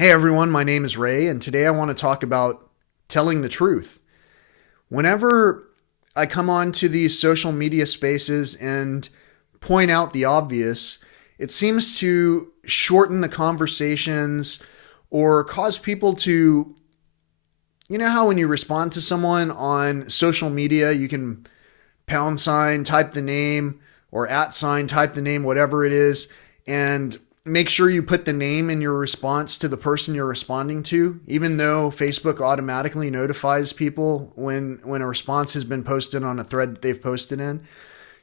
Hey everyone, my name is Ray, and today I want to talk about telling the truth. Whenever I come onto these social media spaces and point out the obvious, it seems to shorten the conversations or cause people to, you know how when you respond to someone on social media, you can pound sign, type the name, or at sign, type the name, whatever it is, and make sure you put the name in your response to the person you're responding to, even though Facebook automatically notifies people when a response has been posted on a thread that they've posted in.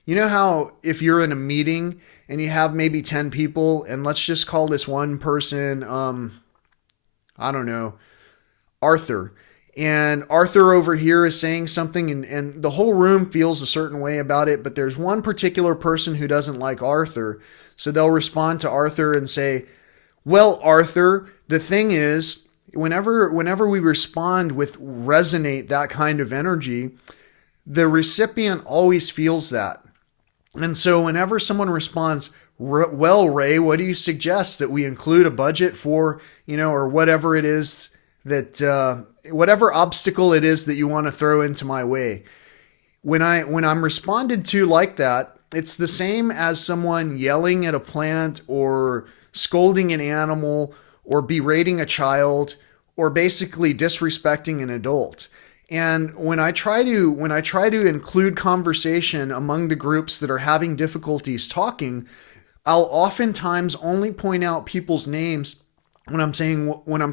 You know how if you're in a meeting and you have maybe 10 people, and let's just call this one person, I don't know, Arthur. And Arthur over here is saying something, and the whole room feels a certain way about it, but there's one particular person who doesn't like Arthur. So they'll respond to Arthur and say, well, Arthur, the thing is, whenever we respond with resonate, that kind of energy, the recipient always feels that. And so whenever someone responds, well, Ray, what do you suggest that we include a budget for, or whatever it is that, whatever obstacle it is that you want to throw into my way. When I'm responded to like that, it's the same as someone yelling at a plant or scolding an animal or berating a child or basically disrespecting an adult. And when I try to include conversation among the groups that are having difficulties talking, I'll oftentimes only point out people's names when I'm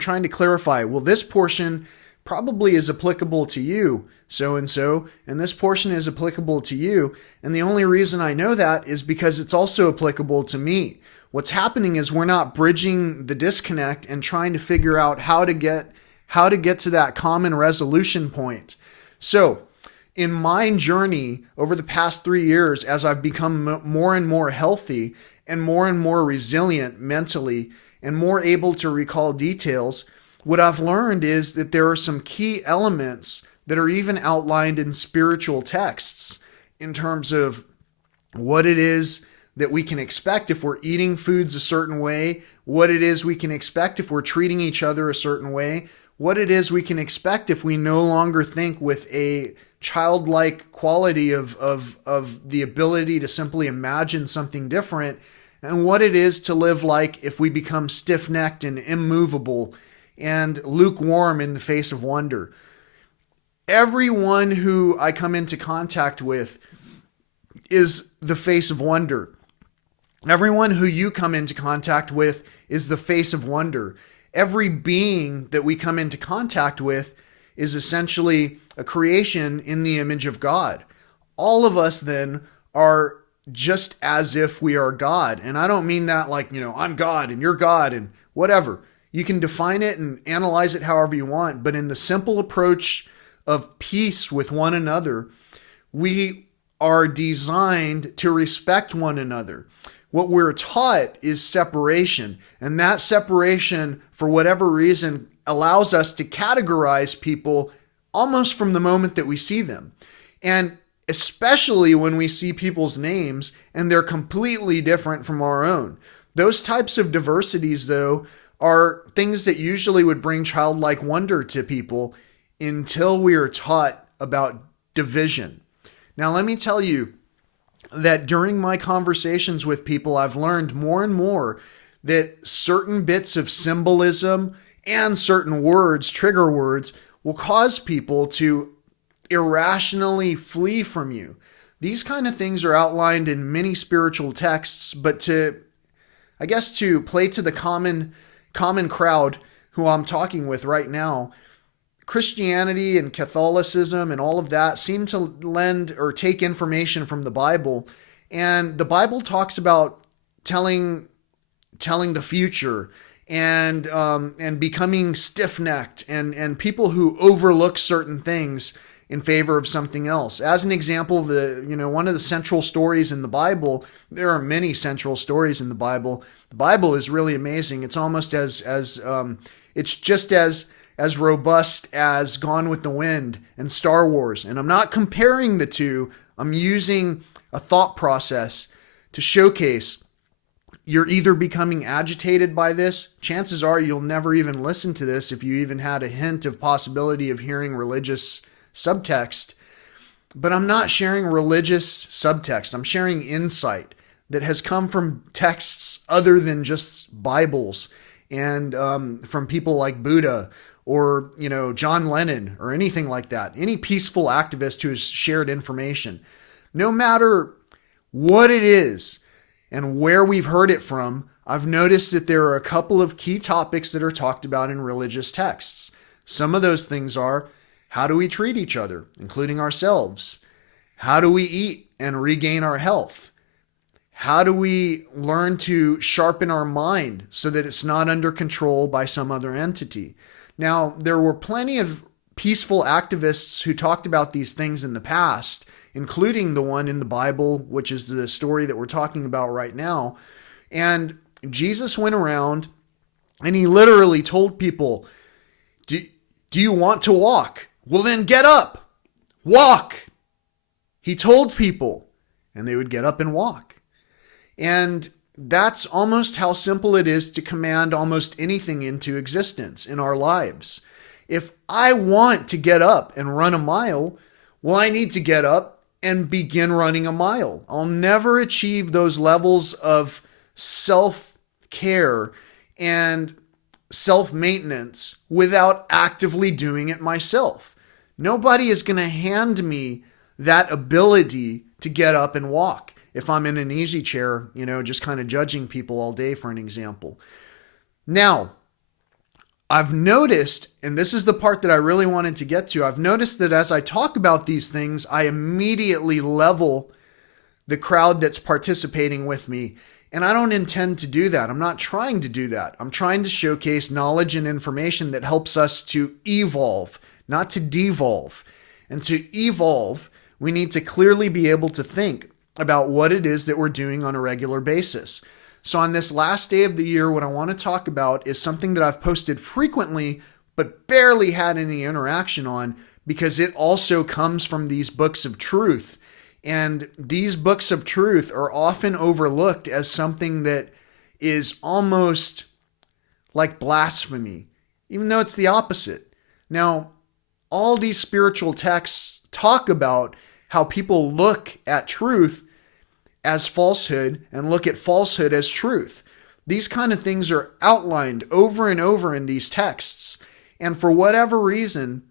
trying to clarify, well, this portion probably is applicable to you, so and so, and this portion is applicable to you. And the only reason I know that is because it's also applicable to me. What's happening is we're not bridging the disconnect and trying to figure out how to get to that common resolution point. So, in my journey over the past 3 years, as I've become more and more healthy and more resilient mentally and more able to recall details, what I've learned is that there are some key elements that are even outlined in spiritual texts in terms of what it is that we can expect if we're eating foods a certain way, what it is we can expect if we're treating each other a certain way, what it is we can expect if we no longer think with a childlike quality of the ability to simply imagine something different, and what it is to live like if we become stiff-necked and immovable and lukewarm in the face of wonder. Everyone who I come into contact with is the face of wonder. Everyone who you come into contact with is the face of wonder. Every being that we come into contact with is essentially a creation in the image of God. All of us then are just as if we are God. And I don't mean that like, I'm God and you're God and whatever. You can define it and analyze it however you want, but in the simple approach of peace with one another, we are designed to respect one another. What we're taught is separation, and that separation, for whatever reason, allows us to categorize people almost from the moment that we see them. And especially when we see people's names and they're completely different from our own. Those types of diversities, though, are things that usually would bring childlike wonder to people until we are taught about division. Now, let me tell you that during my conversations with people, I've learned more and more that certain bits of symbolism and certain words, trigger words, will cause people to irrationally flee from you. These kind of things are outlined in many spiritual texts, but to play to the common crowd who I'm talking with right now, Christianity and Catholicism and all of that seem to lend or take information from the Bible. And the Bible talks about telling the future and becoming stiff-necked and people who overlook certain things in favor of something else. As an example, one of the central stories in the Bible, there are many central stories in the Bible. The Bible is really amazing. It's almost it's just as robust as Gone with the Wind and Star Wars. And I'm not comparing the two. I'm using a thought process to showcase you're either becoming agitated by this. Chances are you'll never even listen to this if you even had a hint of possibility of hearing religious subtext. But I'm not sharing religious subtext. I'm sharing insight that has come from texts other than just Bibles and from people like Buddha or, John Lennon or anything like that. Any peaceful activist who has shared information. No matter what it is and where we've heard it from, I've noticed that there are a couple of key topics that are talked about in religious texts. Some of those things are, how do we treat each other, including ourselves? How do we eat and regain our health? How do we learn to sharpen our mind so that it's not under control by some other entity? Now, there were plenty of peaceful activists who talked about these things in the past, including the one in the Bible, which is the story that we're talking about right now. And Jesus went around and he literally told people, do you want to walk? Well, then get up, walk. He told people, and they would get up and walk. And that's almost how simple it is to command almost anything into existence in our lives. If I want to get up and run a mile, well, I need to get up and begin running a mile. I'll never achieve those levels of self-care and self-maintenance without actively doing it myself. Nobody is going to hand me that ability to get up and walk if I'm in an easy chair, just kind of judging people all day, for an example. Now, I've noticed, and this is the part that I really wanted to get to, I've noticed that as I talk about these things, I immediately level the crowd that's participating with me. And I don't intend to do that. I'm not trying to do that. I'm trying to showcase knowledge and information that helps us to evolve, not to devolve. And to evolve, we need to clearly be able to think about what it is that we're doing on a regular basis. So on this last day of the year, what I want to talk about is something that I've posted frequently, but barely had any interaction on, because it also comes from these books of truth. And these books of truth are often overlooked as something that is almost like blasphemy, even though it's the opposite. Now, all these spiritual texts talk about how people look at truth as falsehood and look at falsehood as truth. These kind of things are outlined over and over in these texts. And for whatever reason,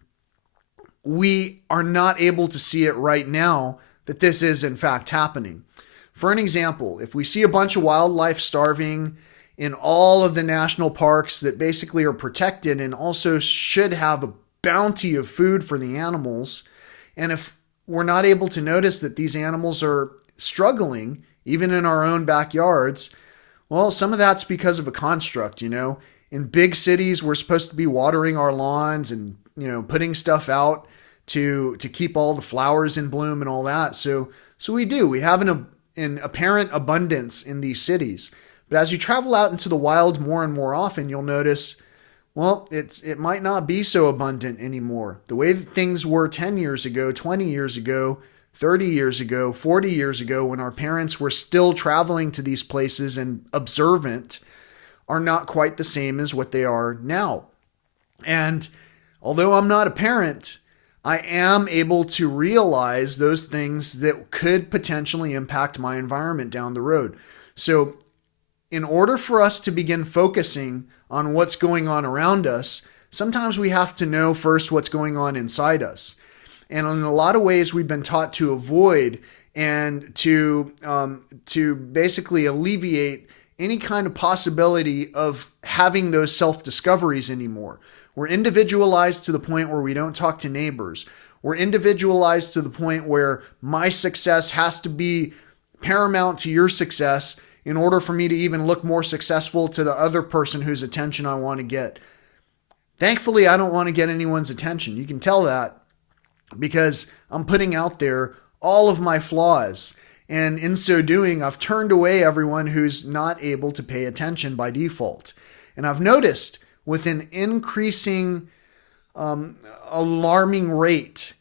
we are not able to see it right now that this is in fact happening. For an example, if we see a bunch of wildlife starving in all of the national parks that basically are protected and also should have a bounty of food for the animals, and if we're not able to notice that these animals are struggling, even in our own backyards, well, some of that's because of a construct, In big cities, we're supposed to be watering our lawns and, putting stuff out to keep all the flowers in bloom and all that. So we do. We have an apparent abundance in these cities. But as you travel out into the wild more and more often, you'll notice, well, it might not be so abundant anymore. The way that things were 10 years ago, 20 years ago, 30 years ago, 40 years ago, when our parents were still traveling to these places and observant, are not quite the same as what they are now. And although I'm not a parent, I am able to realize those things that could potentially impact my environment down the road. So in order for us to begin focusing on what's going on around us, sometimes we have to know first what's going on inside us. And in a lot of ways, we've been taught to avoid and to basically alleviate any kind of possibility of having those self-discoveries anymore. We're individualized to the point where we don't talk to neighbors. We're individualized to the point where my success has to be paramount to your success in order for me to even look more successful to the other person whose attention I want to get. Thankfully, I don't want to get anyone's attention. You can tell that because I'm putting out there all of my flaws. And in so doing, I've turned away everyone who's not able to pay attention by default. And I've noticed with an increasing, alarming rate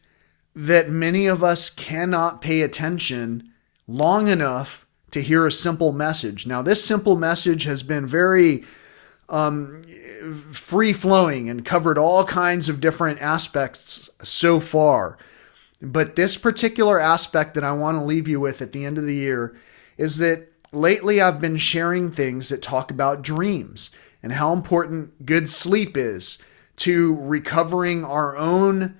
that many of us cannot pay attention long enough to hear a simple message. Now, this simple message has been very free flowing and covered all kinds of different aspects so far. But this particular aspect that I want to leave you with at the end of the year is that lately I've been sharing things that talk about dreams and how important good sleep is to recovering our own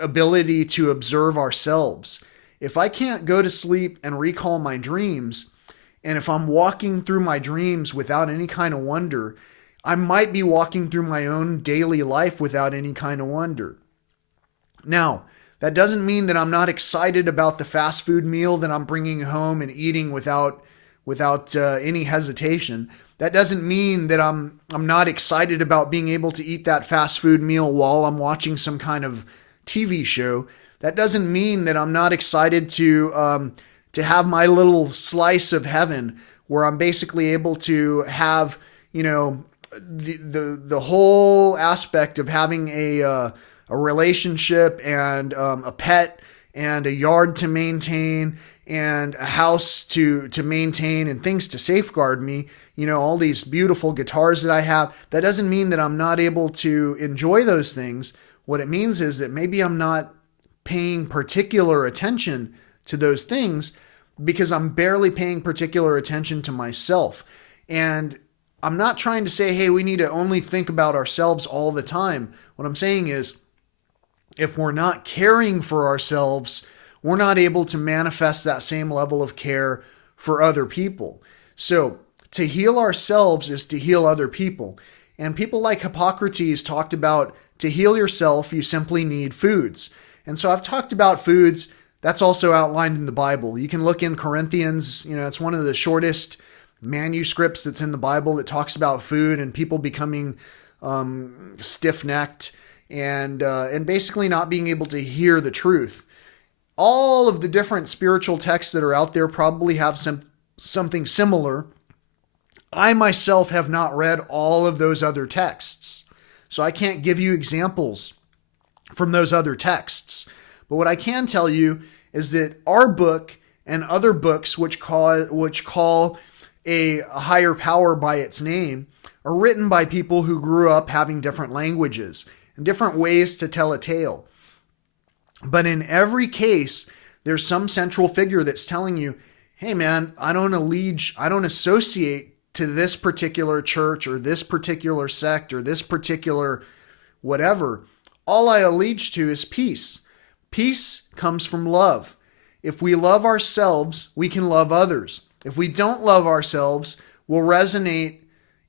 ability to observe ourselves. If I can't go to sleep and recall my dreams, and if I'm walking through my dreams without any kind of wonder, I might be walking through my own daily life without any kind of wonder. Now, that doesn't mean that I'm not excited about the fast food meal that I'm bringing home and eating without any hesitation. That doesn't mean that I'm not excited about being able to eat that fast food meal while I'm watching some kind of TV show. That doesn't mean that I'm not excited to have my little slice of heaven where I'm basically able to have, the whole aspect of having a relationship and a pet and a yard to maintain and a house to maintain and things to safeguard me, all these beautiful guitars that I have. That doesn't mean that I'm not able to enjoy those things. What it means is that maybe I'm not paying particular attention to those things because I'm barely paying particular attention to myself. And I'm not trying to say, hey, we need to only think about ourselves all the time. What I'm saying is, if we're not caring for ourselves, we're not able to manifest that same level of care for other people. So to heal ourselves is to heal other people. And people like Hippocrates talked about to heal yourself, you simply need foods. And so I've talked about foods. That's also outlined in the Bible. You can look in Corinthians. It's one of the shortest manuscripts that's in the Bible that talks about food and people becoming stiff-necked and basically not being able to hear the truth. All of the different spiritual texts that are out there probably have something similar. I myself have not read all of those other texts, so I can't give you examples from those other texts. But what I can tell you is that our book and other books which call a higher power by its name are written by people who grew up having different languages and different ways to tell a tale. But in every case, there's some central figure that's telling you, hey man, I don't associate to this particular church or this particular sect or this particular whatever. All I allege to is peace. Peace comes from love. If we love ourselves, we can love others. If we don't love ourselves, we'll resonate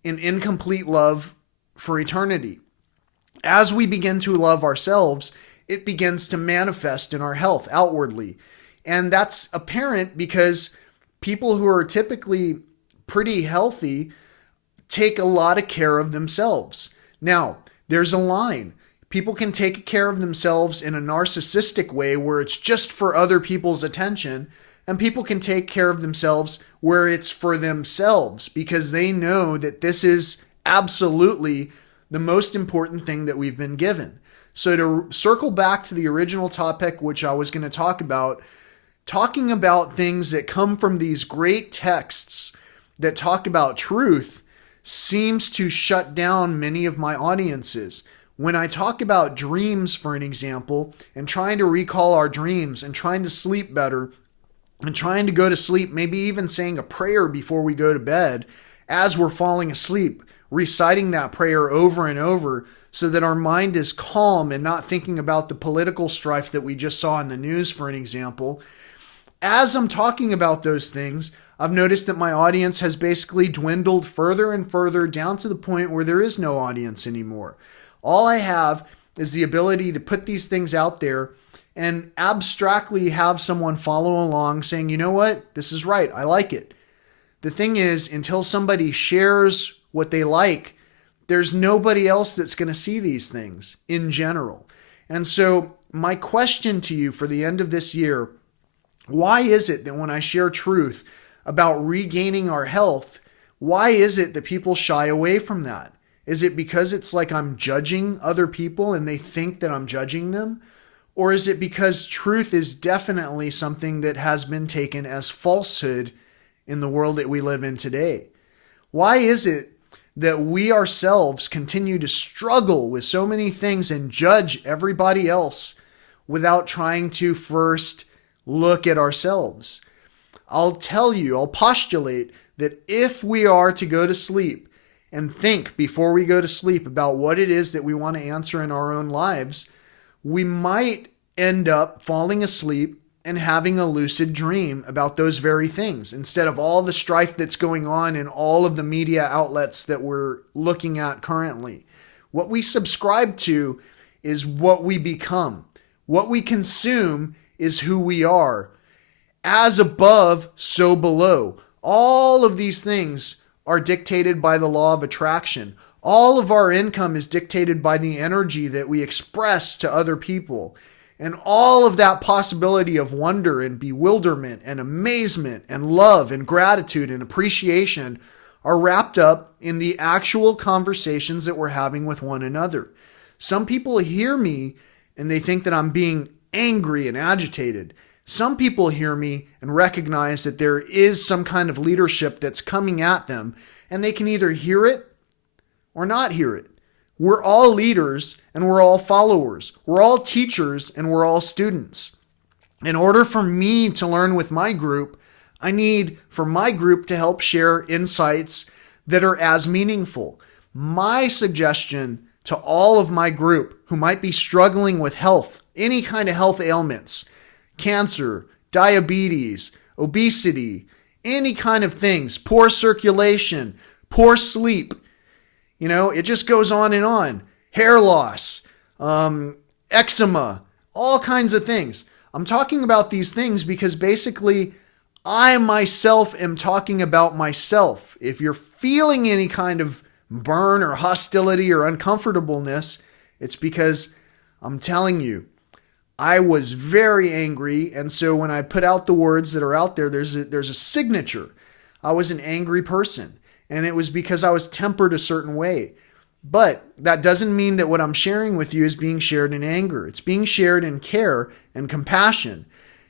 in incomplete love for eternity. As we begin to love ourselves, it begins to manifest in our health outwardly. And that's apparent because people who are typically pretty healthy take a lot of care of themselves. Now, there's a line. People can take care of themselves in a narcissistic way where it's just for other people's attention, and people can take care of themselves where it's for themselves because they know that this is absolutely the most important thing that we've been given. So to circle back to the original topic, which I was going to talk about, talking about things that come from these great texts that talk about truth seems to shut down many of my audiences. When I talk about dreams, for an example, and trying to recall our dreams and trying to sleep better and trying to go to sleep, maybe even saying a prayer before we go to bed as we're falling asleep, reciting that prayer over and over so that our mind is calm and not thinking about the political strife that we just saw in the news, for an example. As I'm talking about those things, I've noticed that my audience has basically dwindled further and further down to the point where there is no audience anymore. All I have is the ability to put these things out there and abstractly have someone follow along saying, you know what, this is right, I like it. The thing is, until somebody shares what they like, there's nobody else that's going to see these things in general. And so my question to you for the end of this year, why is it that when I share truth about regaining our health, why is it that people shy away from that? Is it because it's like I'm judging other people and they think that I'm judging them? Or is it because truth is definitely something that has been taken as falsehood in the world that we live in today? Why is it that we ourselves continue to struggle with so many things and judge everybody else without trying to first look at ourselves? I'll postulate that if we are to go to sleep and think before we go to sleep about what it is that we want to answer in our own lives, we might end up falling asleep and having a lucid dream about those very things instead of all the strife that's going on in all of the media outlets that we're looking at currently. What we subscribe to is what we become. What we consume is who we are. As above, so below. All of these things are dictated by the law of attraction. All of our income is dictated by the energy that we express to other people. And all of that possibility of wonder and bewilderment and amazement and love and gratitude and appreciation are wrapped up in the actual conversations that we're having with one another. Some people hear me and they think that I'm being angry and agitated. Some people hear me and recognize that there is some kind of leadership that's coming at them, and they can either hear it or not hear it. We're all leaders and we're all followers. We're all teachers and we're all students. In order for me to learn with my group, I need for my group to help share insights that are as meaningful. My suggestion to all of my group who might be struggling with health, any kind of health ailments, cancer, diabetes, obesity, any kind of things, poor circulation, poor sleep, it just goes on and on. Hair loss, eczema, all kinds of things. I'm talking about these things because basically I myself am talking about myself. If you're feeling any kind of burn or hostility or uncomfortableness, it's because I'm telling you, I was very angry. And so when I put out the words that are out there, there's a signature. I was an angry person. And it was because I was tempered a certain way. But that doesn't mean that what I'm sharing with you is being shared in anger. It's being shared in care and compassion.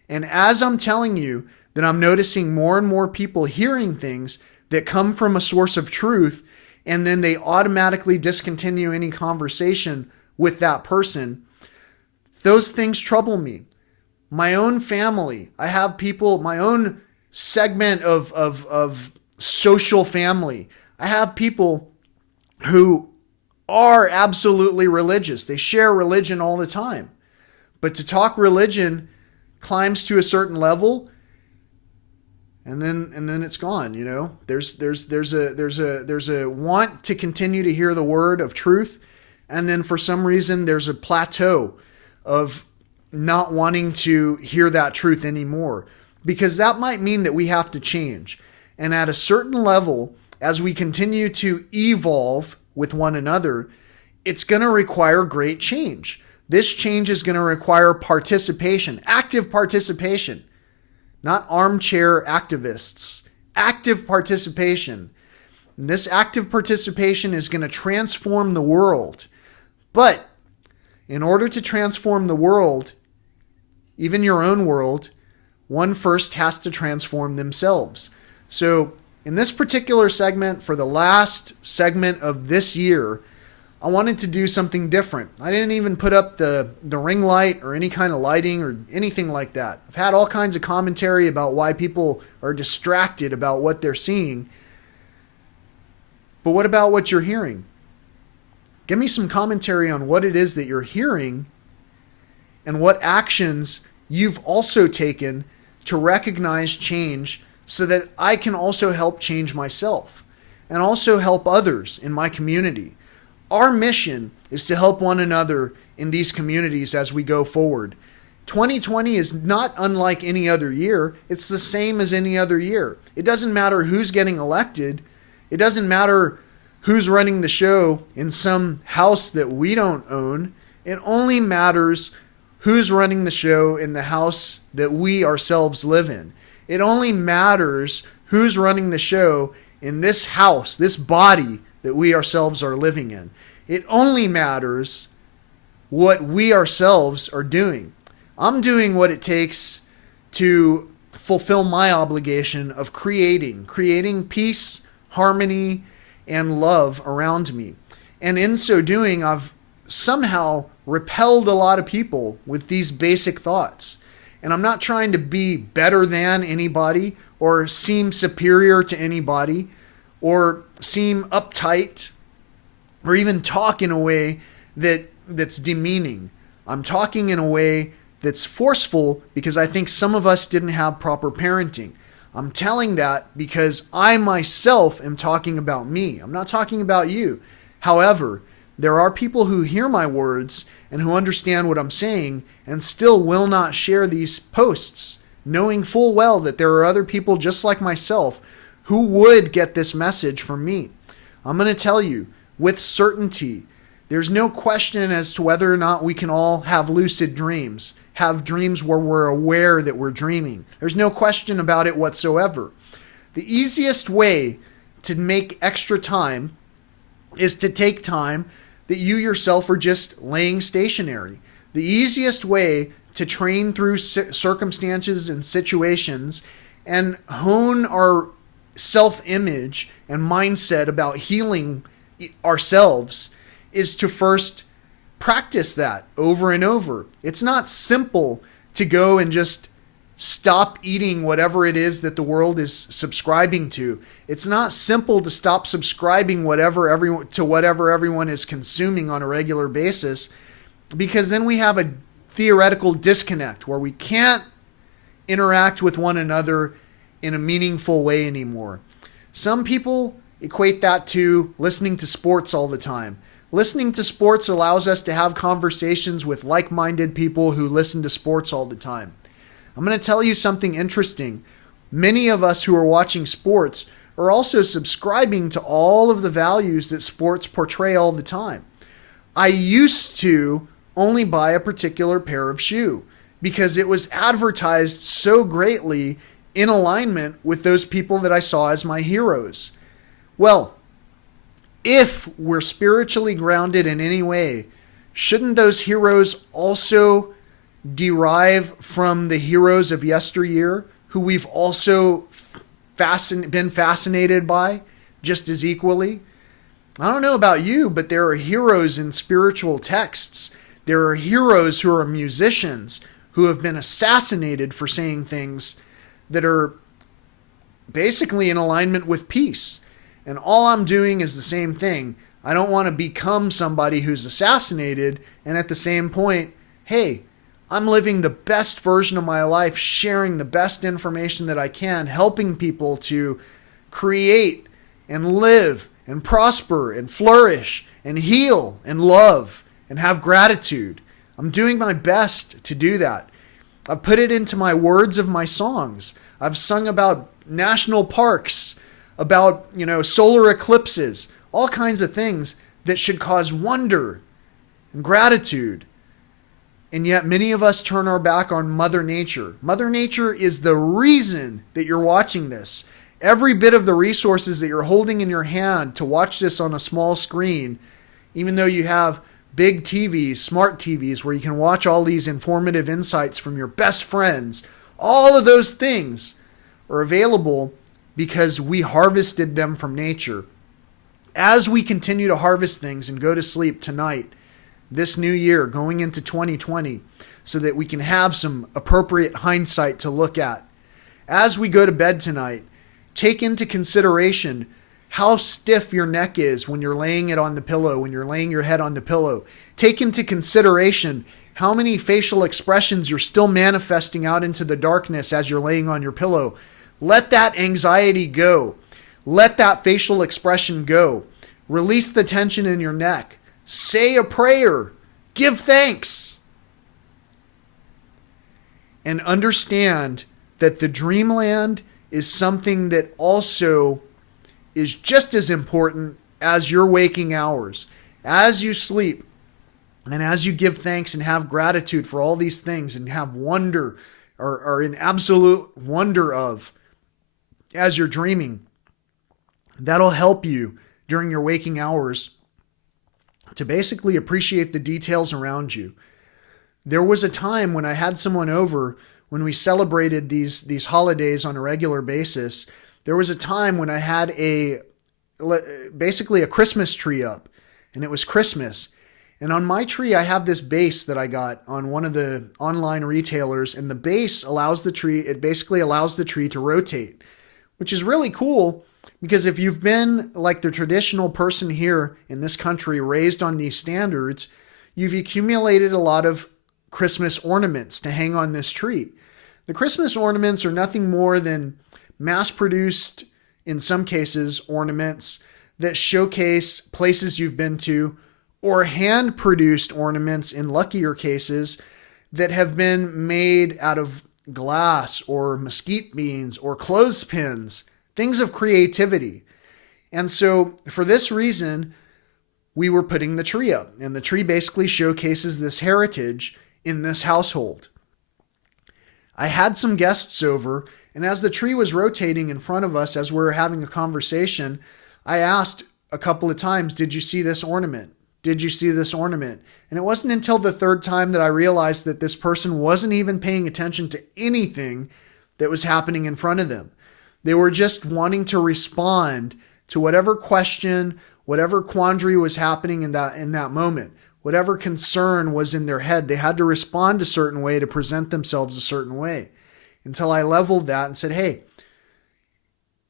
And as I'm telling you that I'm noticing more and more people hearing things that come from a source of truth, and then they automatically discontinue any conversation with that person, those things trouble me. My own family, I have people, my own segment of social family. I have people who are absolutely religious. They share religion all the time. But to talk religion climbs to a certain level and then it's gone, There's a want to continue to hear the word of truth, and then for some reason there's a plateau of not wanting to hear that truth anymore, because that might mean that we have to change. And at a certain level, as we continue to evolve with one another, it's going to require great change. This change is going to require participation, active participation, not armchair activists, active participation. And this active participation is going to transform the world. But in order to transform the world, even your own world, one first has to transform themselves. So in this particular segment, for the last segment of this year, I wanted to do something different. I didn't even put up the ring light or any kind of lighting or anything like that. I've had all kinds of commentary about why people are distracted about what they're seeing. But what about what you're hearing? Give me some commentary on what it is that you're hearing and what actions you've also taken to recognize change, so that I can also help change myself and also help others in my community. Our mission is to help one another in these communities as we go forward. 2020 is not unlike any other year. It's the same as any other year. It doesn't matter who's getting elected. It doesn't matter who's running the show in some house that we don't own. It only matters who's running the show in the house that we ourselves live in. It only matters who's running the show in this house, this body that we ourselves are living in. It only matters what we ourselves are doing. I'm doing what it takes to fulfill my obligation of creating peace, harmony, and love around me. And in so doing, I've somehow repelled a lot of people with these basic thoughts. And I'm not trying to be better than anybody or seem superior to anybody or seem uptight or even talk in a way that's demeaning. I'm talking in a way that's forceful because I think some of us didn't have proper parenting. I'm telling that because I myself am talking about me. I'm not talking about you. However, there are people who hear my words and who understand what I'm saying and still will not share these posts, knowing full well that there are other people just like myself who would get this message from me. I'm going to tell you with certainty, there's no question as to whether or not we can all have lucid dreams, have dreams where we're aware that we're dreaming. There's no question about it whatsoever. The easiest way to make extra time is to take time that you yourself are just laying stationary. The easiest way to train through circumstances and situations and hone our self-image and mindset about healing ourselves is to first practice that over and over. It's not simple to go and just stop eating whatever it is that the world is subscribing to. It's not simple to stop subscribing whatever everyone is consuming on a regular basis, because then we have a theoretical disconnect where we can't interact with one another in a meaningful way anymore. Some people equate that to listening to sports all the time. Listening to sports allows us to have conversations with like-minded people who listen to sports all the time. I'm going to tell you something interesting. Many of us who are watching sports are also subscribing to all of the values that sports portray all the time. I used to only buy a particular pair of shoe because it was advertised so greatly in alignment with those people that I saw as my heroes. Well, if we're spiritually grounded in any way, shouldn't those heroes also derive from the heroes of yesteryear who we've also been fascinated by just as equally? I don't know about you, but there are heroes in spiritual texts. There are heroes who are musicians who have been assassinated for saying things that are basically in alignment with peace. And all I'm doing is the same thing. I don't want to become somebody who's assassinated and at the same point, hey, I'm living the best version of my life, sharing the best information that I can, helping people to create and live and prosper and flourish and heal and love and have gratitude. I'm doing my best to do that. I've put it into my words of my songs. I've sung about national parks, about, solar eclipses, all kinds of things that should cause wonder and gratitude. And yet many of us turn our back on Mother Nature. Mother Nature is the reason that you're watching this. Every bit of the resources that you're holding in your hand to watch this on a small screen, even though you have big TVs, smart TVs, where you can watch all these informative insights from your best friends, all of those things are available because we harvested them from nature. As we continue to harvest things and go to sleep tonight, this new year, going into 2020, so that we can have some appropriate hindsight to look at. As we go to bed tonight, take into consideration how stiff your neck is when you're laying it on the pillow, when you're laying your head on the pillow. Take into consideration how many facial expressions you're still manifesting out into the darkness as you're laying on your pillow. Let that anxiety go. Let that facial expression go. Release the tension in your neck. Say a prayer. Give thanks. And understand that the dreamland is something that also is just as important as your waking hours. As you sleep and as you give thanks and have gratitude for all these things and have wonder or in absolute wonder of as you're dreaming, that'll help you during your waking hours to basically appreciate the details around you. There was a time when I had someone over when we celebrated these holidays on a regular basis, there was a time when I had basically a Christmas tree up, and it was Christmas. And on my tree, I have this base that I got on one of the online retailers, and the base basically allows the tree to rotate, which is really cool because if you've been like the traditional person here in this country raised on these standards, you've accumulated a lot of Christmas ornaments to hang on this tree. The Christmas ornaments are nothing more than mass-produced, in some cases, ornaments that showcase places you've been to, or hand-produced ornaments in luckier cases that have been made out of glass or mesquite beans or clothespins, things of creativity. And so for this reason, we were putting the tree up, and the tree basically showcases this heritage in this household. I had some guests over, and as the tree was rotating in front of us as we were having a conversation, I asked a couple of times, "Did you see this ornament? Did you see this ornament?" And it wasn't until the third time that I realized that this person wasn't even paying attention to anything that was happening in front of them. They were just wanting to respond to whatever question, whatever quandary was happening in that moment, whatever concern was in their head. They had to respond a certain way to present themselves a certain way, until I leveled that and said, "Hey,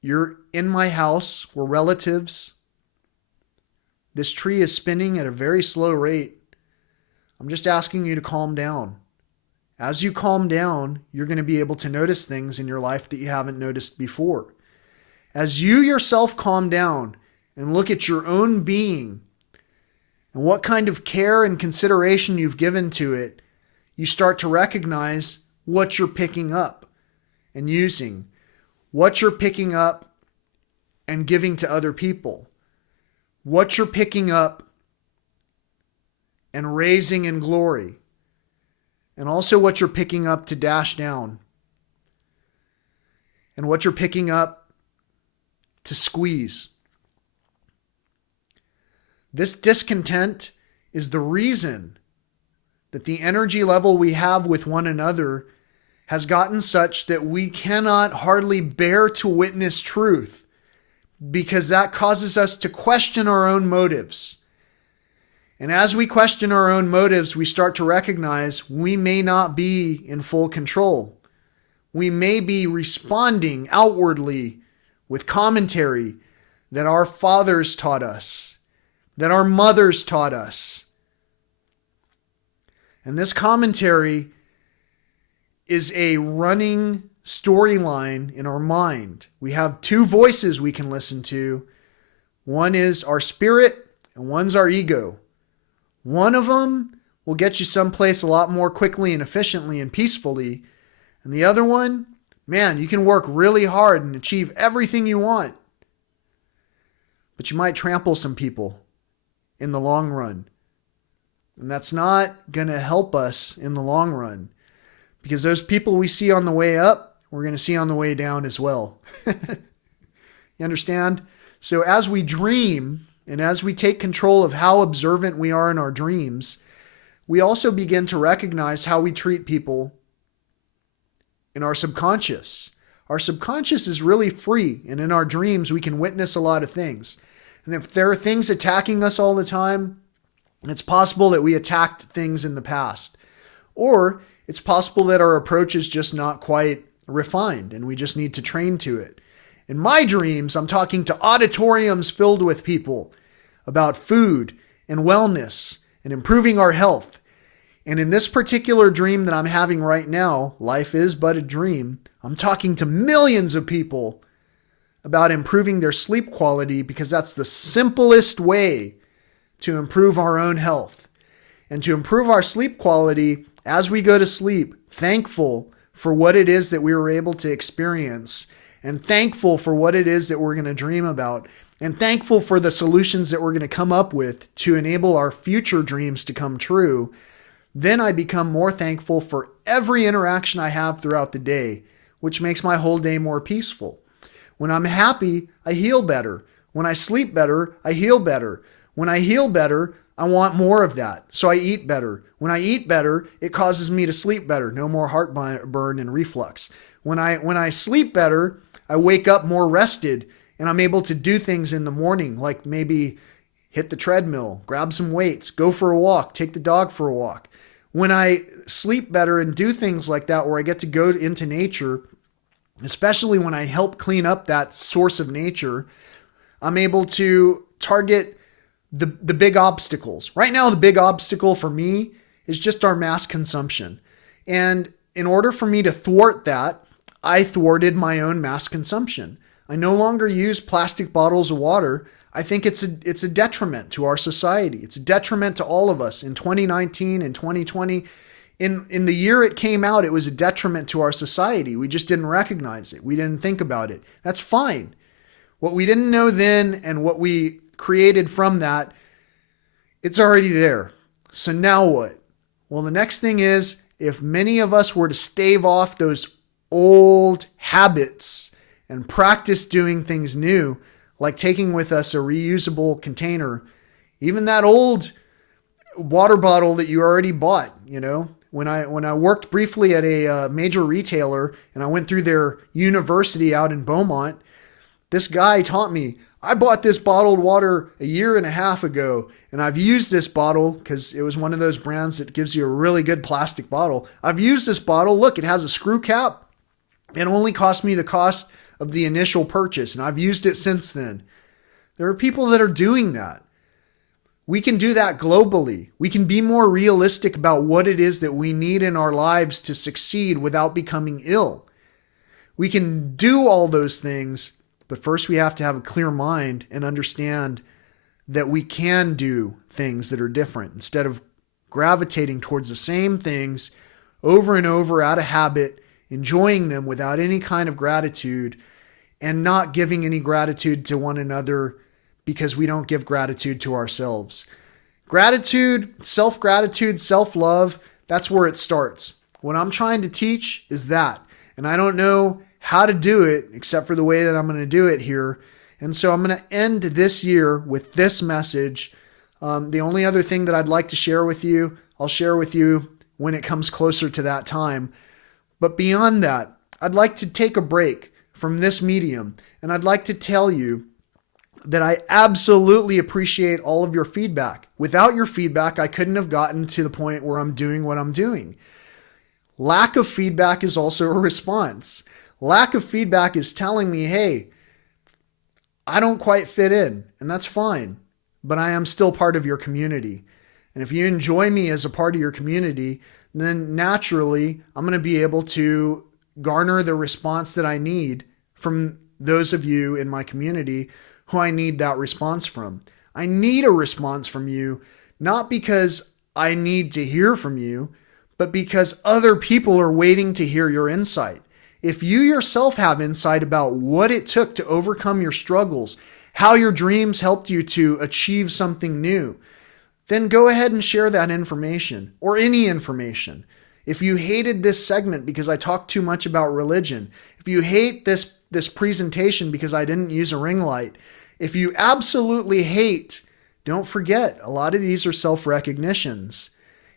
you're in my house. We're relatives. This tree is spinning at a very slow rate. I'm just asking you to calm down. As you calm down, you're going to be able to notice things in your life that you haven't noticed before. As you yourself calm down and look at your own being and what kind of care and consideration you've given to it, you start to recognize what you're picking up and using, what you're picking up and giving to other people, what you're picking up and raising in glory, and also what you're picking up to dash down, and what you're picking up to squeeze." This discontent is the reason that the energy level we have with one another has gotten such that we cannot hardly bear to witness truth, because that causes us to question our own motives. And as we question our own motives, we start to recognize we may not be in full control. We may be responding outwardly with commentary that our fathers taught us, that our mothers taught us. And this commentary is a running storyline in our mind. We have two voices we can listen to. One is our spirit and one's our ego. One of them will get you someplace a lot more quickly and efficiently and peacefully. And the other one, man, you can work really hard and achieve everything you want. But you might trample some people in the long run. And that's not going to help us in the long run, because those people we see on the way up, we're going to see on the way down as well. You understand? So as we dream and as we take control of how observant we are in our dreams, we also begin to recognize how we treat people in our subconscious. Our subconscious is really free, and in our dreams we can witness a lot of things. And if there are things attacking us all the time, it's possible that we attacked things in the past. Or it's possible that our approach is just not quite refined and we just need to train to it. In my dreams, I'm talking to auditoriums filled with people about food and wellness and improving our health. And in this particular dream that I'm having right now, life is but a dream, I'm talking to millions of people about improving their sleep quality, because that's the simplest way to improve our own health. And to improve our sleep quality as we go to sleep, thankful for what it is that we were able to experience, and thankful for what it is that we're going to dream about, and thankful for the solutions that we're going to come up with to enable our future dreams to come true, then I become more thankful for every interaction I have throughout the day, which makes my whole day more peaceful. When I'm happy, I heal better. When I sleep better, I heal better. When I heal better, I want more of that. So I eat better. When I eat better, it causes me to sleep better. No more heartburn and reflux. When I sleep better, I wake up more rested and I'm able to do things in the morning, like maybe hit the treadmill, grab some weights, go for a walk, take the dog for a walk. When I sleep better and do things like that, where I get to go into nature, especially when I help clean up that source of nature, I'm able to target the big obstacles. Right now, the big obstacle for me is just our mass consumption. And in order for me to thwart that, I thwarted my own mass consumption. I no longer use plastic bottles of water. I think it's a detriment to our society. It's a detriment to all of us. In 2019 and 2020, in the year it came out, it was a detriment to our society. We just didn't recognize it. We didn't think about it. That's fine. What we didn't know then and what we created from that, it's already there. So now what? Well, the next thing is, if many of us were to stave off those old habits and practice doing things new, like taking with us a reusable container, even that old water bottle that you already bought, when I worked briefly at a major retailer and I went through their university out in Beaumont, this guy taught me, I bought this bottled water a year and a half ago, and I've used this bottle because it was one of those brands that gives you a really good plastic bottle. I've used this bottle. Look, it has a screw cap. It only cost me the cost of the initial purchase, and I've used it since then. There are people that are doing that. We can do that globally. We can be more realistic about what it is that we need in our lives to succeed without becoming ill. We can do all those things, but first we have to have a clear mind and understand that we can do things that are different instead of gravitating towards the same things over and over out of habit, enjoying them without any kind of gratitude and not giving any gratitude to one another because we don't give gratitude to ourselves. Gratitude, self-gratitude, self-love, that's where it starts. What I'm trying to teach is that, and I don't know how to do it except for the way that I'm going to do it here. And so I'm going to end this year with this message. The only other thing that I'd like to share with you, I'll share with you when it comes closer to that time. But beyond that, I'd like to take a break from this medium, and I'd like to tell you that I absolutely appreciate all of your feedback. Without your feedback, I couldn't have gotten to the point where I'm doing what I'm doing. Lack of feedback is also a response. Lack of feedback is telling me, hey, I don't quite fit in, and that's fine, but I am still part of your community. And if you enjoy me as a part of your community, then naturally I'm going to be able to garner the response that I need from those of you in my community who I need that response from. I need a response from you, not because I need to hear from you, but because other people are waiting to hear your insight. If you yourself have insight about what it took to overcome your struggles, how your dreams helped you to achieve something new, then go ahead and share that information or any information. If you hated this segment because I talked too much about religion, if you hate this presentation because I didn't use a ring light, if you absolutely hate, don't forget, a lot of these are self-recognitions.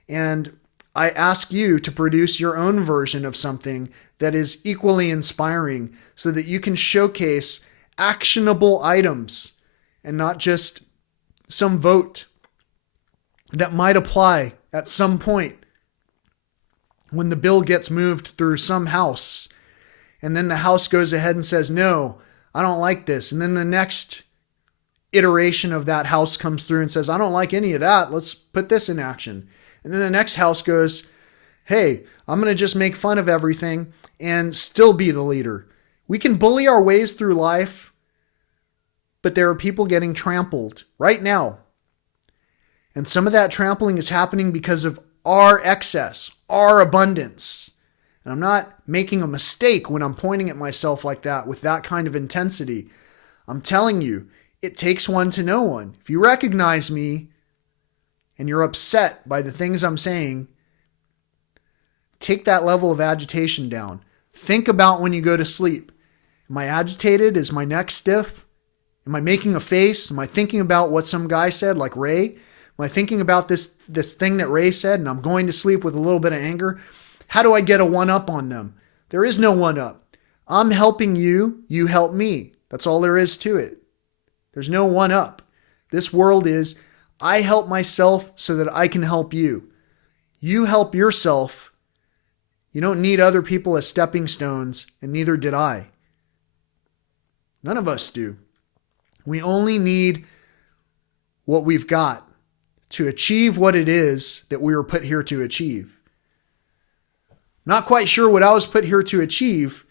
And I ask you to produce your own version of something that is equally inspiring so that you can showcase actionable items and not just some vote that might apply at some point when the bill gets moved through some house. And then the house goes ahead and says, no, I don't like this. And then the next iteration of that house comes through and says, I don't like any of that. Let's put this in action. And then the next house goes, hey, I'm going to just make fun of everything and still be the leader. We can bully our ways through life, but there are people getting trampled right now. And some of that trampling is happening because of our excess, our abundance. And I'm not making a mistake when I'm pointing at myself like that with that kind of intensity. I'm telling you, it takes one to know one. If you recognize me and you're upset by the things I'm saying, take that level of agitation down. Think about when you go to sleep. Am I agitated? Is my neck stiff? Am I making a face? Am I thinking about what some guy said, like Ray? Am I thinking about this thing that Ray said and I'm going to sleep with a little bit of anger? How do I get a one-up on them? There is no one-up. I'm helping you, you help me. That's all there is to it. There's no one-up. This world is, I help myself so that I can help you. You help yourself. You don't need other people as stepping stones, and neither did I. None of us do. We only need what we've got to achieve what it is that we were put here to achieve. Not quite sure what I was put here to achieve,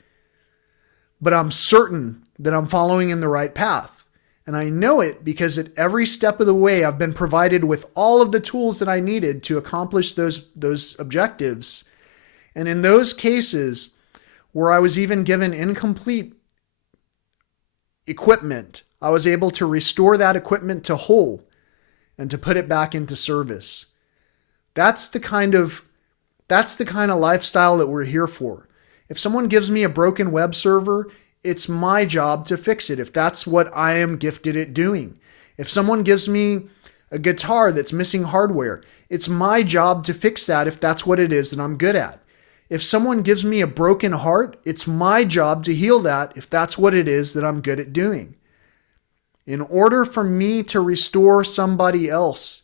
but I'm certain that I'm following in the right path. And I know it because at every step of the way, I've been provided with all of the tools that I needed to accomplish those objectives. And in those cases where I was even given incomplete equipment, I was able to restore that equipment to whole and to put it back into service. That's the kind of lifestyle that we're here for. If someone gives me a broken web server, it's my job to fix it if that's what I am gifted at doing. If someone gives me a guitar that's missing hardware, it's my job to fix that if that's what it is that I'm good at. If someone gives me a broken heart, it's my job to heal that if that's what it is that I'm good at doing. In order for me to restore somebody else,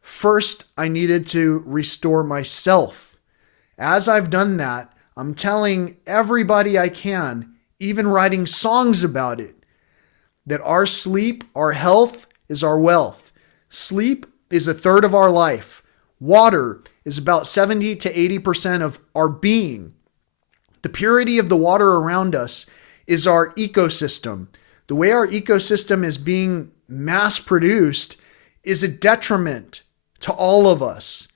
first I needed to restore myself. As I've done that, I'm telling everybody I can, even writing songs about it, that our sleep, our health is our wealth. Sleep is a third of our life. Water is about 70 to 80% of our being. The purity of the water around us is our ecosystem. The way our ecosystem is being mass produced is a detriment to all of us.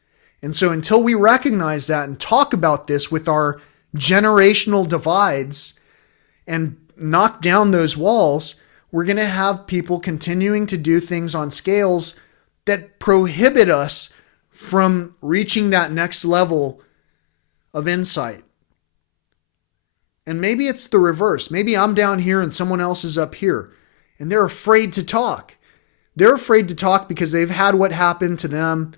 And so until we recognize that and talk about this with our generational divides and knock down those walls, we're going to have people continuing to do things on scales that prohibit us from reaching that next level of insight. And maybe it's the reverse. Maybe I'm down here and someone else is up here and they're afraid to talk. They're afraid to talk because they've had what happened to them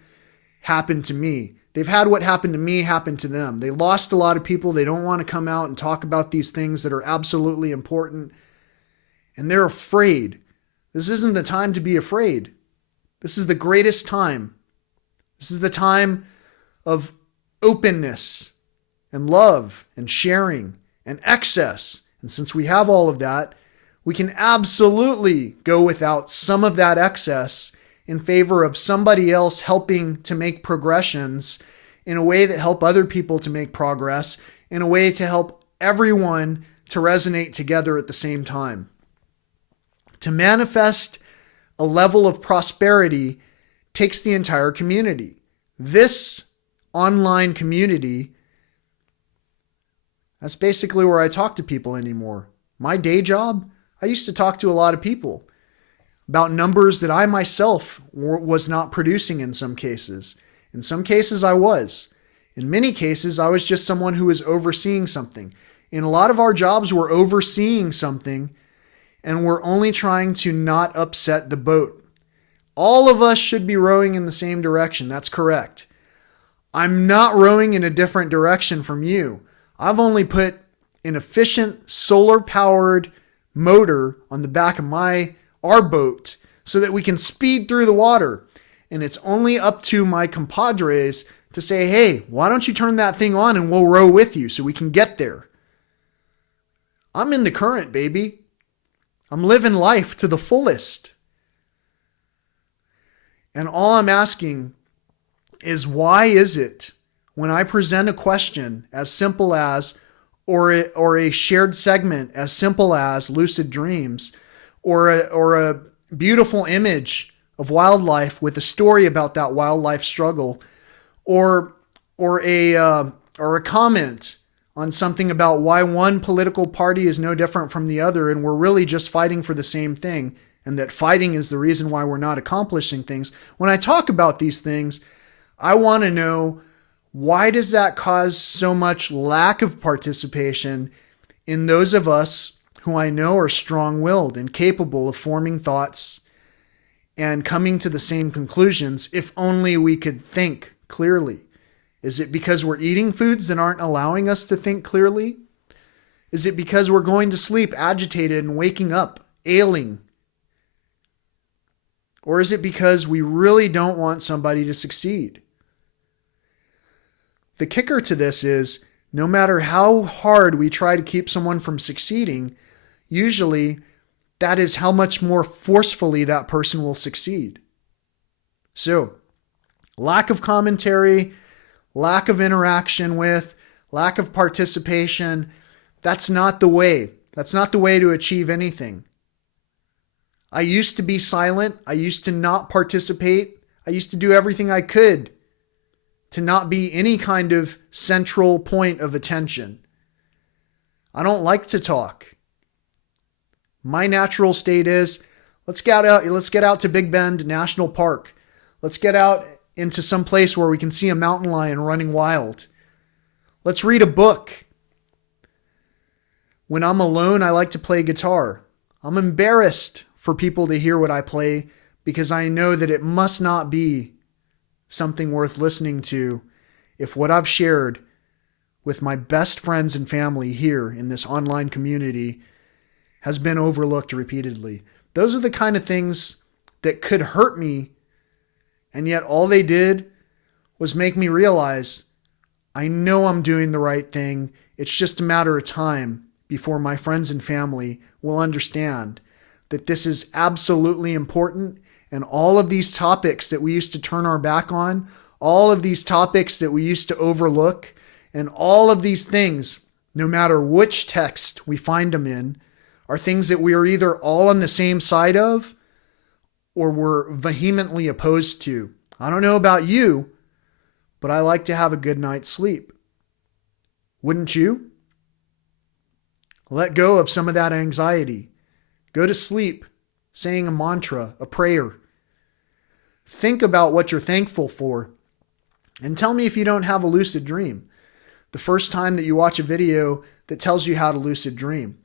happen to me. They've had what happened to me happen to them. They lost a lot of people. They don't want to come out and talk about these things that are absolutely important. And they're afraid. This isn't the time to be afraid. This is the greatest time. This is the time of openness and love and sharing and excess. And since we have all of that, we can absolutely go without some of that excess in favor of somebody else helping to make progressions in a way that help other people to make progress, in a way to help everyone to resonate together at the same time. To manifest a level of prosperity takes the entire community. This online community, that's basically where I talk to people anymore. My day job, I used to talk to a lot of people about numbers that I myself was not producing in some cases. In some cases, I was. In many cases, I was just someone who was overseeing something. In a lot of our jobs, we're overseeing something and we're only trying to not upset the boat. All of us should be rowing in the same direction. That's correct. I'm not rowing in a different direction from you. I've only put an efficient solar-powered motor on the back of our boat so that we can speed through the water. And it's only up to my compadres to say, hey, why don't you turn that thing on and we'll row with you so we can get there. I'm in the current, baby. I'm living life to the fullest. And all I'm asking is, why is it when I present a question as simple as, or a shared segment as simple as lucid dreams, or a beautiful image of wildlife with a story about that wildlife struggle, or a comment on something about why one political party is no different from the other and we're really just fighting for the same thing, and that fighting is the reason why we're not accomplishing things. When I talk about these things, I want to know, why does that cause so much lack of participation in those of us who I know are strong-willed and capable of forming thoughts and coming to the same conclusions if only we could think clearly? Is it because we're eating foods that aren't allowing us to think clearly? Is it because we're going to sleep agitated and waking up ailing? Or is it because we really don't want somebody to succeed? The kicker to this is, no matter how hard we try to keep someone from succeeding, usually that is how much more forcefully that person will succeed. So, lack of commentary, lack of interaction with, lack of participation, that's not the way. That's not the way to achieve anything. I used to be silent. I used to not participate. I used to do everything I could to not be any kind of central point of attention. I don't like to talk. My natural state is, let's get out to Big Bend National Park. Let's get out into some place where we can see a mountain lion running wild. Let's read a book. When I'm alone, I like to play guitar. I'm embarrassed for people to hear what I play because I know that it must not be something worth listening to if what I've shared with my best friends and family here in this online community has been overlooked repeatedly. Those are the kind of things that could hurt me, and yet all they did was make me realize I know I'm doing the right thing. It's just a matter of time before my friends and family will understand that this is absolutely important, and all of these topics that we used to turn our back on, all of these topics that we used to overlook, and all of these things, no matter which text we find them in, are things that we are either all on the same side of or we're vehemently opposed to. I don't know about you, but I like to have a good night's sleep. Wouldn't you? Let go of some of that anxiety. Go to sleep saying a mantra, a prayer. Think about what you're thankful for. And tell me if you don't have a lucid dream. The first time that you watch a video that tells you how to lucid dream.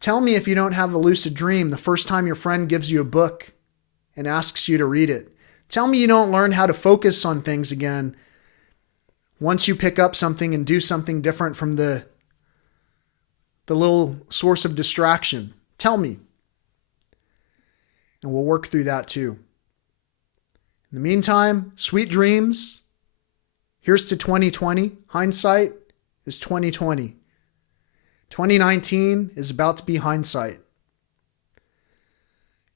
Tell me if you don't have a lucid dream the first time your friend gives you a book and asks you to read it. Tell me you don't learn how to focus on things again once you pick up something and do something different from the little source of distraction. Tell me. And we'll work through that too. In the meantime, sweet dreams. Here's to 2020. Hindsight is 2020. 2019 is about to be hindsight.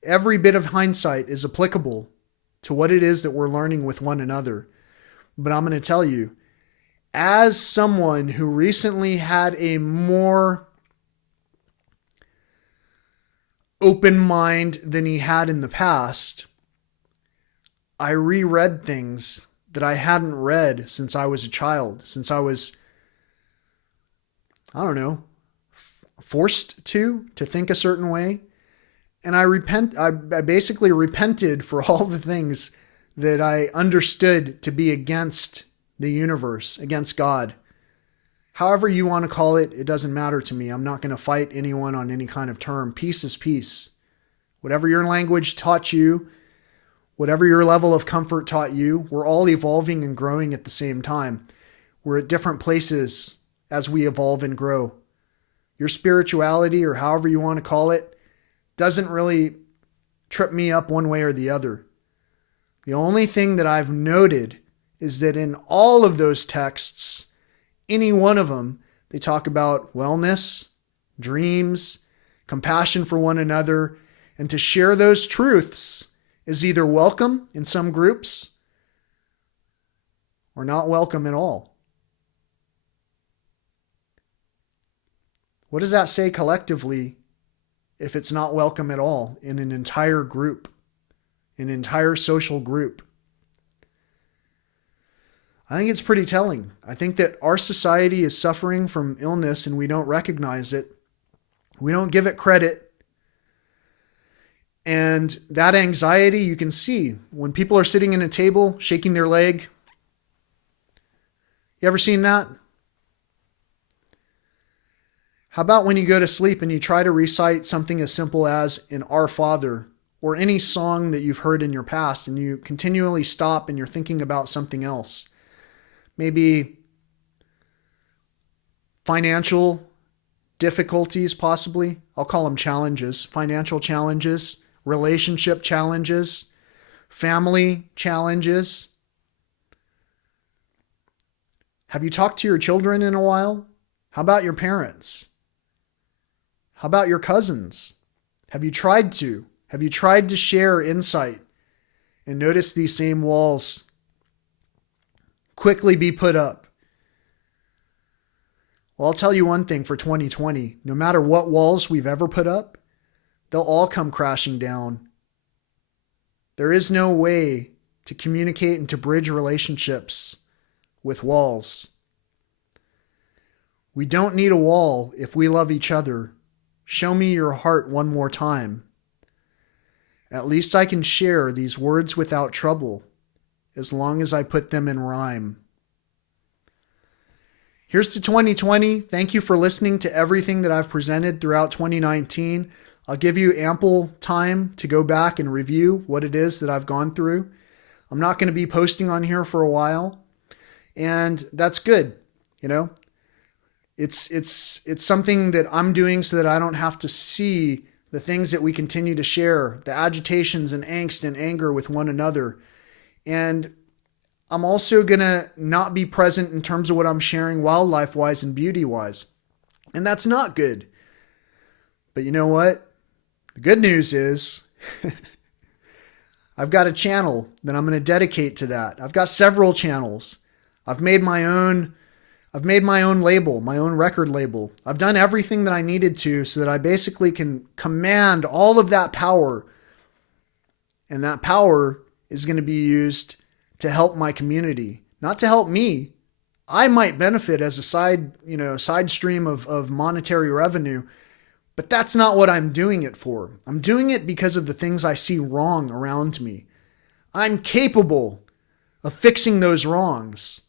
Every bit of hindsight is applicable to what it is that we're learning with one another. But I'm going to tell you, as someone who recently had a more open mind than he had in the past, I reread things that I hadn't read since I was a child, since I was, I don't know, forced to think a certain way. And I basically repented for all the things that I understood to be against the universe, against God. However you want to call it, it doesn't matter to me. I'm not going to fight anyone on any kind of term. Peace is peace. Whatever your language taught you, whatever your level of comfort taught you, we're all evolving and growing at the same time. We're at different places as we evolve and grow. Your spirituality, or however you want to call it, doesn't really trip me up one way or the other. The only thing that I've noted is that in all of those texts, any one of them, they talk about wellness, dreams, compassion for one another, and to share those truths is either welcome in some groups or not welcome at all. What does that say collectively if it's not welcome at all in an entire group, an entire social group? I think it's pretty telling. I think that our society is suffering from illness and we don't recognize it. We don't give it credit. And that anxiety you can see when people are sitting in a table, shaking their leg. You ever seen that? How about when you go to sleep and you try to recite something as simple as an Our Father or any song that you've heard in your past and you continually stop and you're thinking about something else. Maybe financial difficulties, possibly. I'll call them challenges. Financial challenges, relationship challenges, family challenges. Have you talked to your children in a while? How about your parents? How about your cousins? Have you tried to? Have you tried to share insight and notice these same walls quickly be put up? Well, I'll tell you one thing for 2020. No matter what walls we've ever put up, they'll all come crashing down. There is no way to communicate and to bridge relationships with walls. We don't need a wall if we love each other. Show me your heart one more time. At least I can share these words without trouble, as long as I put them in rhyme. Here's to 2020. Thank you for listening to everything that I've presented throughout 2019. I'll give you ample time to go back and review what it is that I've gone through. I'm not going to be posting on here for a while, and that's good. You know, it's something that I'm doing so that I don't have to see the things that we continue to share, the agitations and angst and anger with one another. And I'm also going to not be present in terms of what I'm sharing wildlife-wise and beauty-wise. And that's not good. But you know what? The good news is I've got a channel that I'm going to dedicate to that. I've got several channels. I've made my own label, my own record label. I've done everything that I needed to so that I basically can command all of that power. And that power is going to be used to help my community, not to help me. I might benefit as a side stream of monetary revenue, but that's not what I'm doing it for. I'm doing it because of the things I see wrong around me. I'm capable of fixing those wrongs,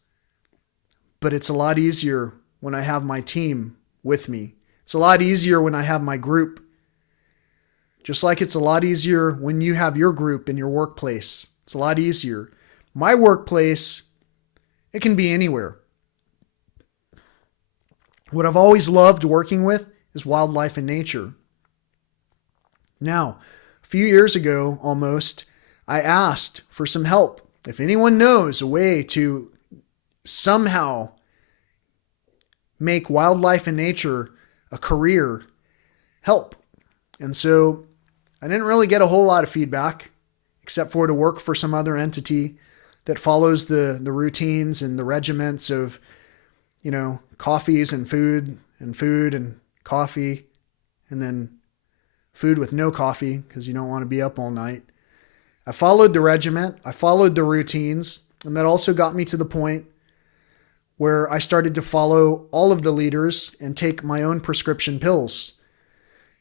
but it's a lot easier when I have my team with me. It's a lot easier when I have my group. Just like it's a lot easier when you have your group in your workplace. It's a lot easier. My workplace, it can be anywhere. What I've always loved working with is wildlife and nature. Now, a few years ago almost, I asked for some help. If anyone knows a way to somehow make wildlife and nature a career, help. And so I didn't really get a whole lot of feedback, except for to work for some other entity that follows the routines and the regiments of, coffees and food and coffee, and then food with no coffee because you don't want to be up all night. I followed the regiment. I followed the routines. And that also got me to the point where I started to follow all of the leaders and take my own prescription pills.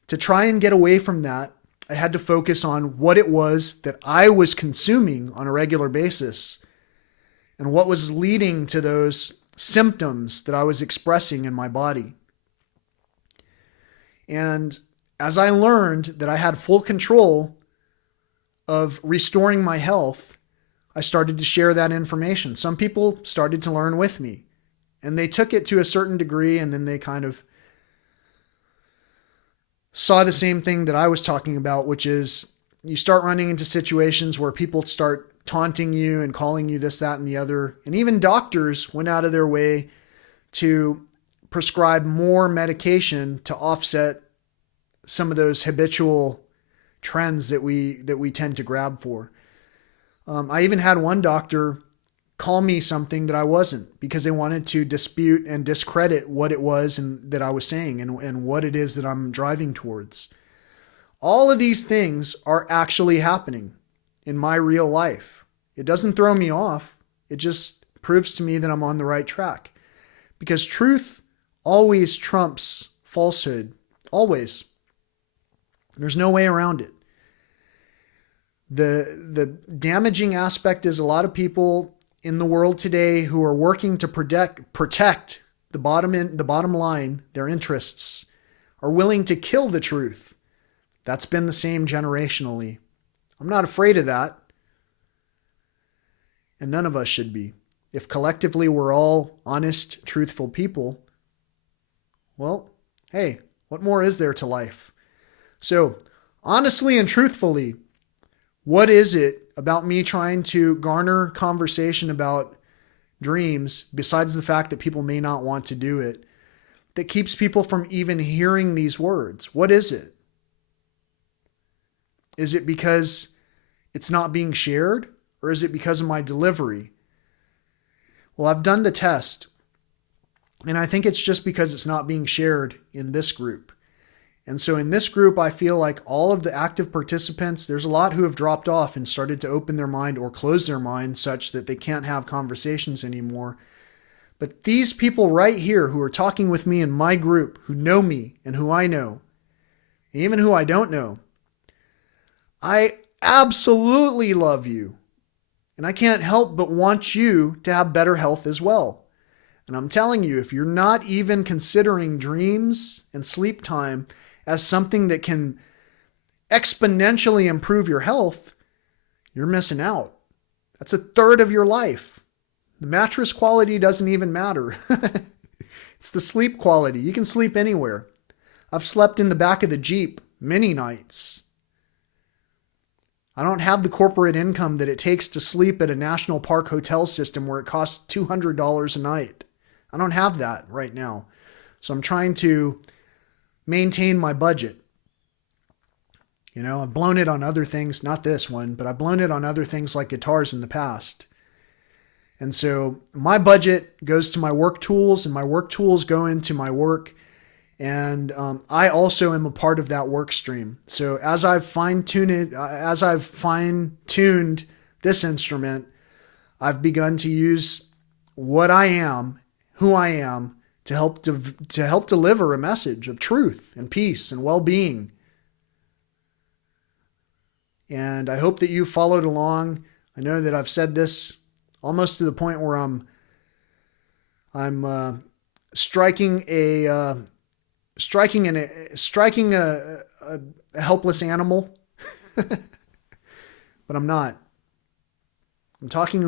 To try and get away from that, I had to focus on what it was that I was consuming on a regular basis and what was leading to those symptoms that I was expressing in my body. And as I learned that I had full control of restoring my health, I started to share that information. Some people started to learn with me, and they took it to a certain degree, and then they kind of saw the same thing that I was talking about, which is you start running into situations where people start taunting you and calling you this, that, and the other. And even doctors went out of their way to prescribe more medication to offset some of those habitual trends that we tend to grab for. I even had one doctor call me something that I wasn't because they wanted to dispute and discredit what it was and that I was saying and what it is that I'm driving towards. All of these things are actually happening in my real life. It doesn't throw me off. It just proves to me that I'm on the right track, because truth always trumps falsehood. Always. There's no way around it. The damaging aspect is a lot of people in the world today who are working to protect the bottom line, their interests, are willing to kill the truth. That's been the same generationally. I'm not afraid of that. And none of us should be. If collectively we're all honest, truthful people, well, hey, what more is there to life? So, honestly and truthfully, what is it about me trying to garner conversation about dreams, besides the fact that people may not want to do it, that keeps people from even hearing these words? What is it? Is it because it's not being shared? Or is it because of my delivery? Well, I've done the test, and I think it's just because it's not being shared in this group. And so in this group, I feel like all of the active participants, there's a lot who have dropped off and started to open their mind or close their mind such that they can't have conversations anymore. But these people right here who are talking with me in my group, who know me and who I know, even who I don't know, I absolutely love you. And I can't help but want you to have better health as well. And I'm telling you, if you're not even considering dreams and sleep time as something that can exponentially improve your health, you're missing out. That's a third of your life. The mattress quality doesn't even matter. It's the sleep quality. You can sleep anywhere. I've slept in the back of the Jeep many nights. I don't have the corporate income that it takes to sleep at a national park hotel system where it costs $200 a night. I don't have that right now. So I'm trying to maintain my budget. You know, I've blown it on other things, not this one, but I've blown it on other things like guitars in the past. And so my budget goes to my work tools, and my work tools go into my work. And I also am a part of that work stream. So as I've fine-tuned this instrument, I've begun to use what I am, who I am, to help deliver a message of truth and peace and well-being. And I hope that you followed along. I know that I've said this almost to the point where I'm striking a helpless animal, but I'm not. I'm talking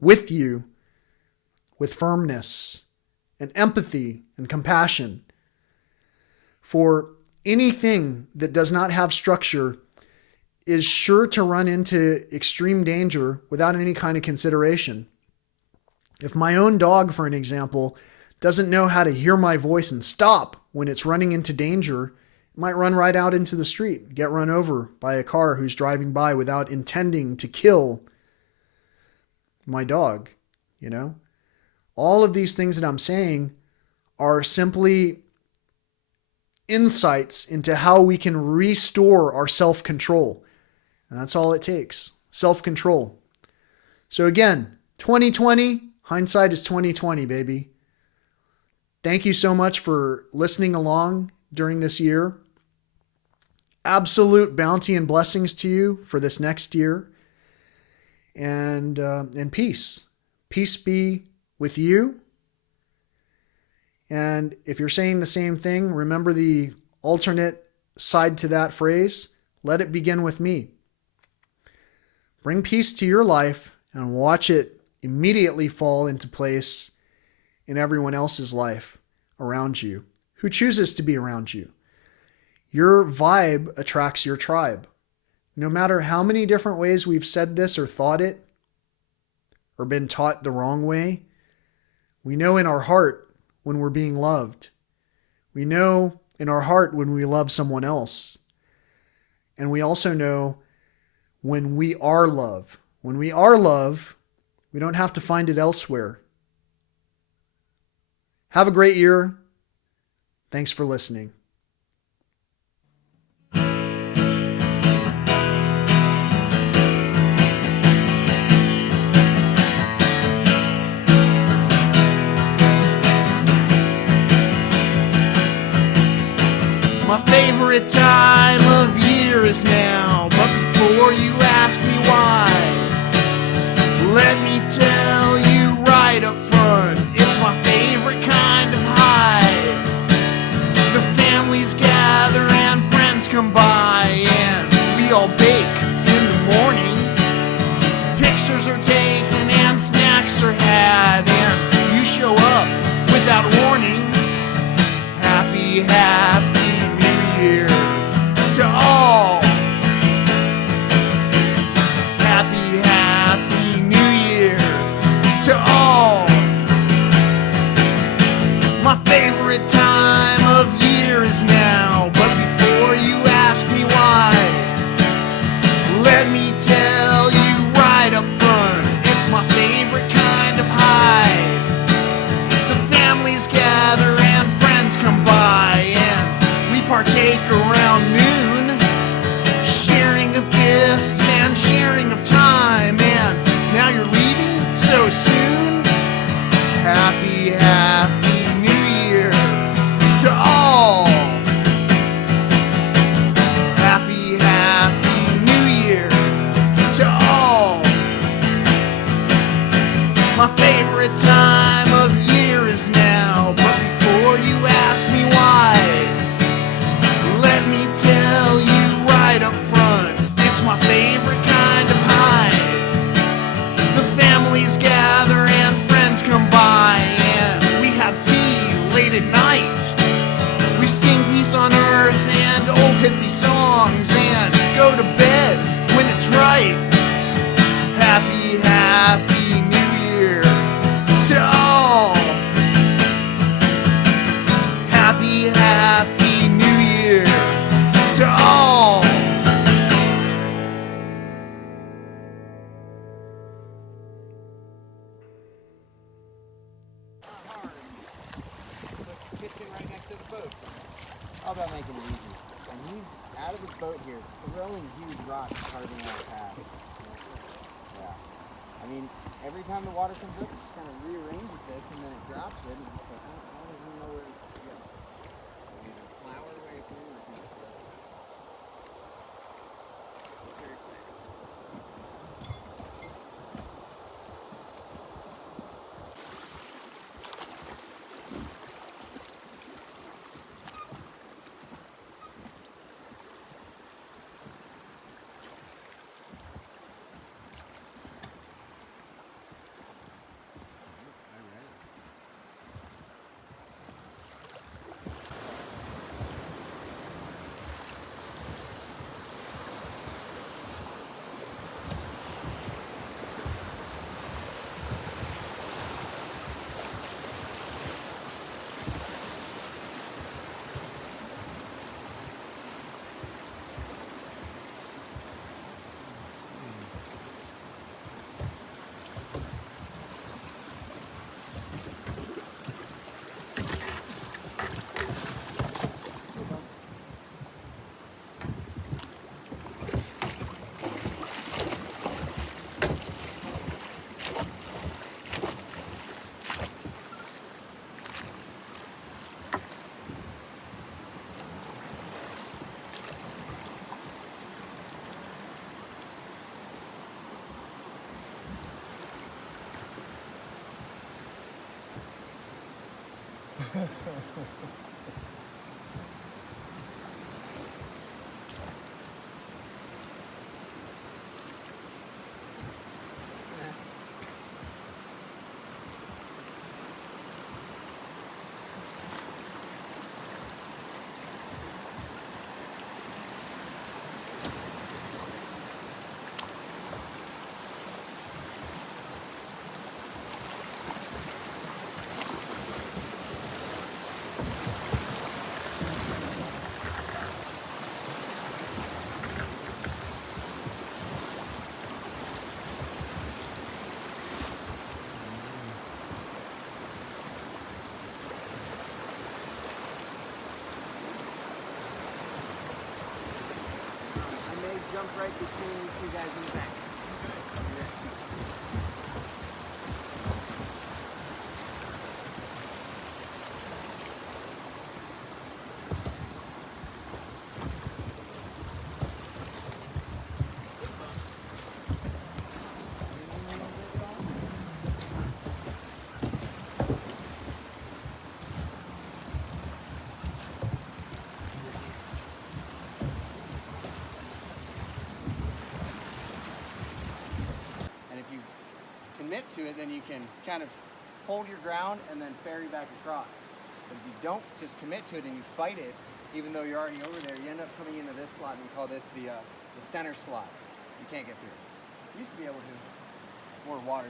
with you with firmness and empathy and compassion. For anything that does not have structure is sure to run into extreme danger without any kind of consideration. If my own dog, for an example, doesn't know how to hear my voice and stop when it's running into danger, it might run right out into the street, get run over by a car who's driving by without intending to kill my dog. You know, all of these things that I'm saying are simply insights into how we can restore our self-control. And that's all it takes. Self-control. So again, 2020, hindsight is 2020, baby. Thank you so much for listening along during this year. Absolute bounty and blessings to you for this next year. And peace. Peace be with you. And if you're saying the same thing, remember the alternate side to that phrase. Let it begin with me. Bring peace to your life and watch it immediately fall into place in everyone else's life around you who chooses to be around you. Your vibe attracts your tribe. No matter how many different ways we've said this or thought it or been taught the wrong way, we know in our heart when we're being loved. We know in our heart when we love someone else. And we also know when we are love. When we are love, we don't have to find it elsewhere. Have a great year. Thanks for listening. My favorite time of year is now, but before you ask me why, let me tell you right up front, it's my favorite kind of high. The families gather and friends come by, and we all so soon. Happy, happy New Year to all. Happy, happy New Year to all. My favorite time of year is now, but before you ask me why, let me tell you right up front, it's my favorite kind of high. The families gather and friends come by, and we have tea late at night. We sing peace on earth and old hippie songs, and go to bed when it's right. Happy, happy New Year to all. Happy, happy New Year to all. Kitchen right next to the boat. How about making it easy? And he's out of his boat here, throwing huge rocks, carving out a path. Yeah. I mean, every time the water comes up, it just kind of rearranges this, and then it drops it, and it's like, I don't even know where to go. Either plow our way through or something. Very excited. Jump right between you two guys in the back. Commit to it, then you can kind of hold your ground and then ferry back across. But if you don't just commit to it and you fight it, even though you're already over there, you end up coming into this slot, and we call this the center slot. You can't get through it. You used to be able to, more water.